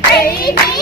ਤੂੰ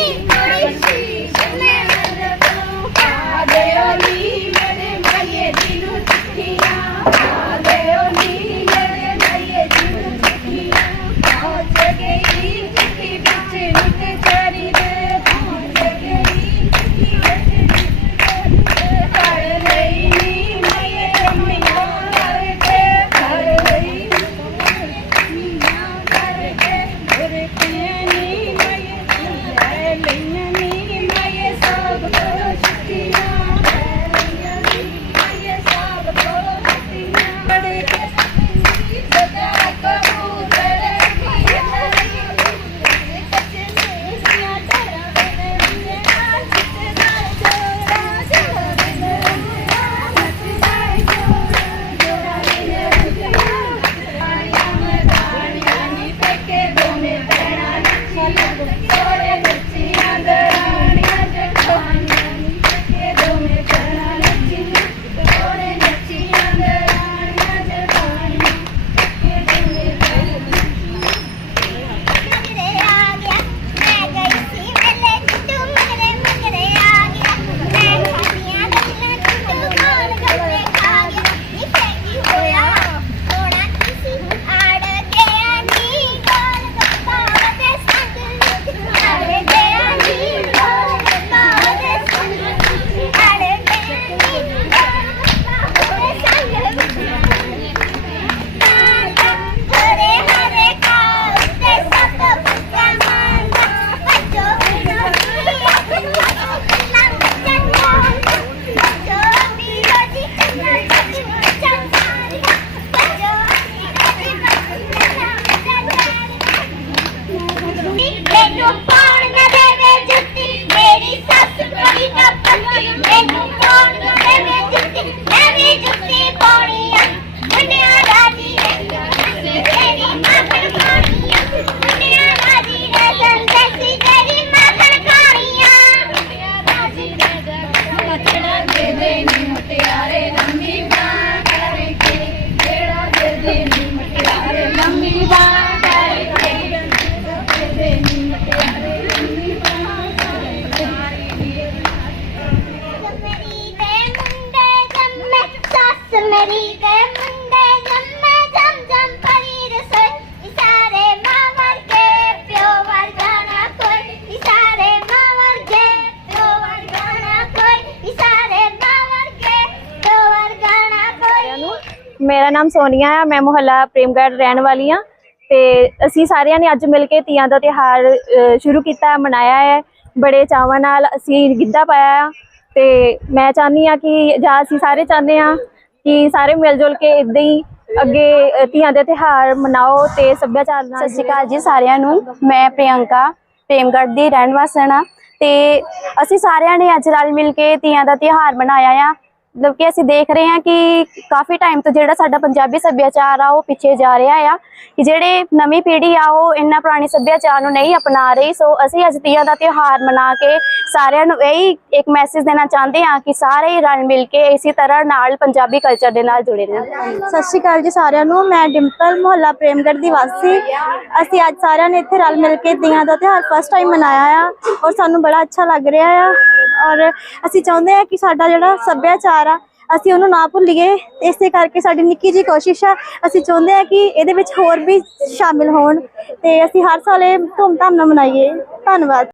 ਜੀ ਨਾਮ ਸੋਨੀਆ ਹੈ ਮੈਂ ਮੁਹੱਲਾ ਪ੍ਰੇਮਗੜ੍ਹ ਰਹਿਣ ਵਾਲੀ ਹਾਂ ਤੇ ਅਸੀਂ ਸਾਰਿਆਂ ਨੇ ਅੱਜ ਮਿਲ ਕੇ ਤੀਆਂ ਦਾ ਤਿਉਹਾਰ ਅ, ਸ਼ੁਰੂ ਕੀਤਾ ਮਨਾਇਆ ਹੈ। ਬੜੇ ਚਾਵਾਂ ਨਾਲ ਅਸੀਂ ਗਿੱਧਾ ਪਾਇਆ ਤੇ ਮੈਂ ਚਾਹੁੰਦੀ ਆ ਕਿ ਜਾਂ ਅਸੀਂ ਸਾਰੇ ਚਾਹੁੰਦੇ ਆ ਕਿ ਸਾਰੇ ਮਿਲ ਜੁਲ ਕੇ ਇਦਾਂ ਹੀ ਅੱਗੇ ਤੀਆਂ ਦੇ ਤਿਉਹਾਰ ਮਨਾਓ ਤੇ ਸੱਭਿਆਚਾਰ ਨਾਲ ਸਤਿ ਸ਼੍ਰੀ ਅਕਾਲ ਜੀ ਸਾਰਿਆਂ ਨੂੰ। ਮੈਂ ਪ੍ਰਿਯੰਕਾ ਪ੍ਰੇਮਗੜ੍ਹ ਦੀ ਰਹਿਣ ਵਾਸਣ ਤੇ ਅਸੀਂ ਸਾਰਿਆਂ ਨੇ ਅੱਜ ਰਲ ਮਿਲ ਕੇ ਤੀਆਂ ਦਾ ਤਿਉਹਾਰ ਮਨਾਇਆ ਆ। ਮਤਲਬ ਕਿ ਅਸੀਂ ਦੇਖ ਰਹੇ ਹਾਂ ਕਿ ਕਾਫੀ ਟਾਈਮ ਤੋਂ ਜਿਹੜਾ ਸਾਡਾ ਪੰਜਾਬੀ ਸੱਭਿਆਚਾਰ ਆ, ਉਹ ਪਿੱਛੇ ਜਾ ਰਿਹਾ ਆ ਕਿ ਜਿਹੜੇ ਨਵੀਂ ਪੀੜ੍ਹੀ ਆ, ਉਹ ਇੰਨਾ ਪੁਰਾਣੇ ਸੱਭਿਆਚਾਰ ਨੂੰ ਨਹੀਂ ਅਪਣਾ ਰਹੀ। ਸੋ ਅਸੀਂ ਅੱਜ ਤੀਆਂ ਦਾ ਤਿਉਹਾਰ ਮਨਾ ਕੇ ਸਾਰਿਆਂ ਨੂੰ ਇਹੀ ਇੱਕ ਮੈਸੇਜ ਦੇਣਾ ਚਾਹੁੰਦੇ ਹਾਂ ਕਿ ਸਾਰੇ ਹੀ ਰਲ ਮਿਲ ਕੇ ਇਸੇ ਤਰ੍ਹਾਂ ਨਾਲ ਪੰਜਾਬੀ ਕਲਚਰ ਦੇ ਨਾਲ ਜੁੜੇ ਰਹਿਣ। ਸਤਿ ਸ਼੍ਰੀ ਅਕਾਲ ਜੀ ਸਾਰਿਆਂ ਨੂੰ। ਮੈਂ ਡਿੰਪਲ ਮੁਹੱਲਾ ਪ੍ਰੇਮਗੜ੍ਹ ਦੀ ਵਾਸੀ। ਅਸੀਂ ਅੱਜ ਸਾਰਿਆਂ ਨੇ ਇੱਥੇ ਰਲ ਮਿਲ ਕੇ ਤੀਆਂ ਦਾ ਤਿਉਹਾਰ ਫਸਟ ਟਾਈਮ ਮਨਾਇਆ ਆ ਔਰ ਸਾਨੂੰ ਬੜਾ ਅੱਛਾ ਲੱਗ ਰਿਹਾ ਆ। ਔਰ ਅਸੀਂ ਚਾਹੁੰਦੇ ਆ ਕਿ ਸਾਡਾ ਜਿਹੜਾ ਸੱਭਿਆਚਾਰ ਆ, ਅਸੀਂ ਉਹਨੂੰ ਨਾ ਭੁੱਲੀਏ। ਇਸੇ ਕਰਕੇ ਸਾਡੀ ਨਿੱਕੀ ਜੀ ਕੋਸ਼ਿਸ਼ ਆ। ਅਸੀਂ ਚਾਹੁੰਦੇ ਆ ਕਿ ਇਹਦੇ ਵਿੱਚ ਹੋਰ ਵੀ ਸ਼ਾਮਿਲ ਹੋਣ ਤੇ ਅਸੀਂ ਹਰ ਸਾਲ ਇਹ ਧੂਮਧਾਮ ਨਾਲ ਮਨਾਈਏ। ਧੰਨਵਾਦ।